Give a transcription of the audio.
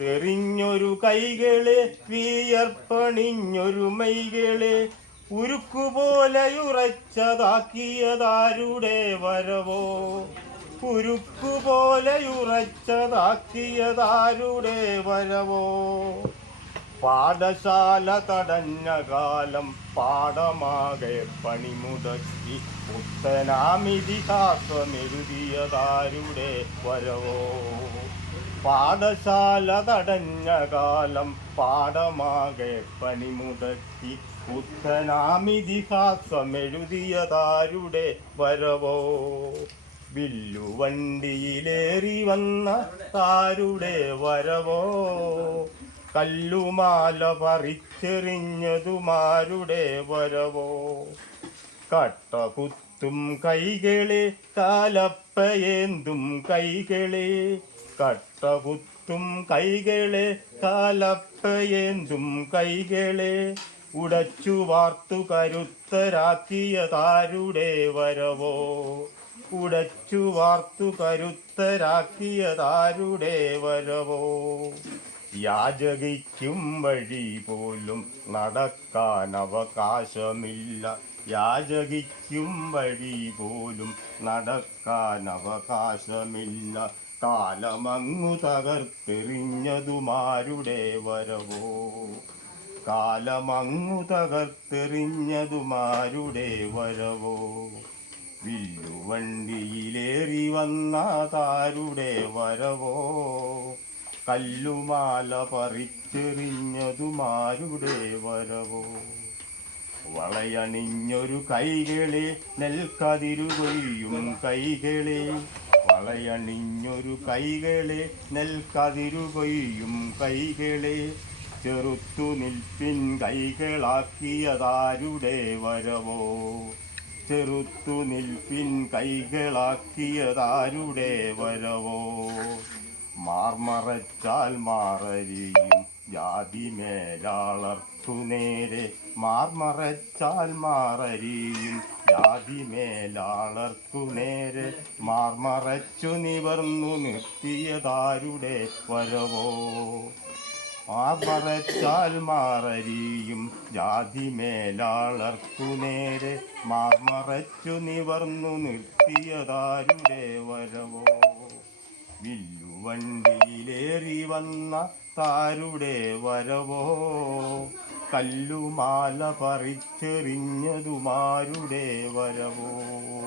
തെറിഞ്ഞൊരു കൈകളെ വിയർപ്പണിഞ്ഞൊരു മൈകളെ ഉരുക്കുപോലെയുറച്ചതാക്കിയതാരുടെ വരവോ? ഉരുക്കുപോലെയുറച്ചതാക്കിയതാരുടെ വരവോ? പാഠശാല തടഞ്ഞ കാലം പാഠമാകെ പണിമുടക്കി പുത്തനാമിതിഹാസമെഴുതിയതാരുടെ വരവോ? പാഠശാല തടഞ്ഞ കാലം പാഠമാകെ പണിമുടക്കി പുത്തനാമിതിഹാസമെഴുതിയതാരുടെ വരവോ? വില്ലുവണ്ടിയിലേറി വന്ന താരുടെ വരവോ? കല്ലുമാല പറിച്ചെറിഞ്ഞതുമാരുടെ വരവോ? കട്ടകുത്തും കൈകളെ കാലപ്പയേന്തും കൈകളെ, കട്ടകുത്തും കൈകളെ കാലപ്പയേന്തും കൈകളെ ഉടച്ചു വാർത്തു കരുത്തരാക്കിയതാരുടെ വരവോ? ഉടച്ചു വാർത്തു കരുത്തരാക്കിയതാരുടെ വരവോ? യാചകിക്കും വഴി പോലും നടക്കാൻ അവകാശമില്ല, യാചകിക്കും വഴി പോലും നടക്കാൻ അവകാശമില്ല. കാലമങ്ങു തകർത്തെറിഞ്ഞതുമാരുടെ വരവോ? കാലമങ്ങു തകർത്തെറിഞ്ഞതുമാരുടെ വരവോ? വില്ലുവണ്ടിയിലേറി വന്ന താരുടെ വരവോ? കല്ലുമാല പറിച്ചെറിഞ്ഞതുമാരുടെ വരവോ? വളയണിഞ്ഞൊരു കൈകളെ നെൽക്കതിരുകൊയ്യും കൈകളെ, വളയണിഞ്ഞൊരു കൈകളെ നെൽക്കതിരുകൊയ്യും കൈകളെ ചെറുത്തു നിൽപ്പിൻ കൈകളാക്കിയതാരുടെ വരവോ? ചെറുത്തു നിൽപ്പിൻ കൈകളാക്കിയതാരുടെ വരവോ? മാർമറച്ചാൽ മാറരിയും ജാതി മേലാളർക്കു നേരെ, മാർമറച്ചാൽ മാറരിയും ജാതി മേലാളർക്കു നേരെ മാർമറച്ചു നിവർന്നു നിർത്തിയതാരുടെ വരവോ? മാർമറച്ചാൽ മാറരിയും ജാതി മേലാളർക്കു നേരെ മാർമറച്ചു നിവർന്നു നിർത്തിയതാരുടെ വരവോ? വില്ലുവണ്ടിയിലേറി വന്ന താരുടെ വരവോ? കല്ലുമാല പറിച്ചെറിഞ്ഞതുമാരുടെ വരവോ?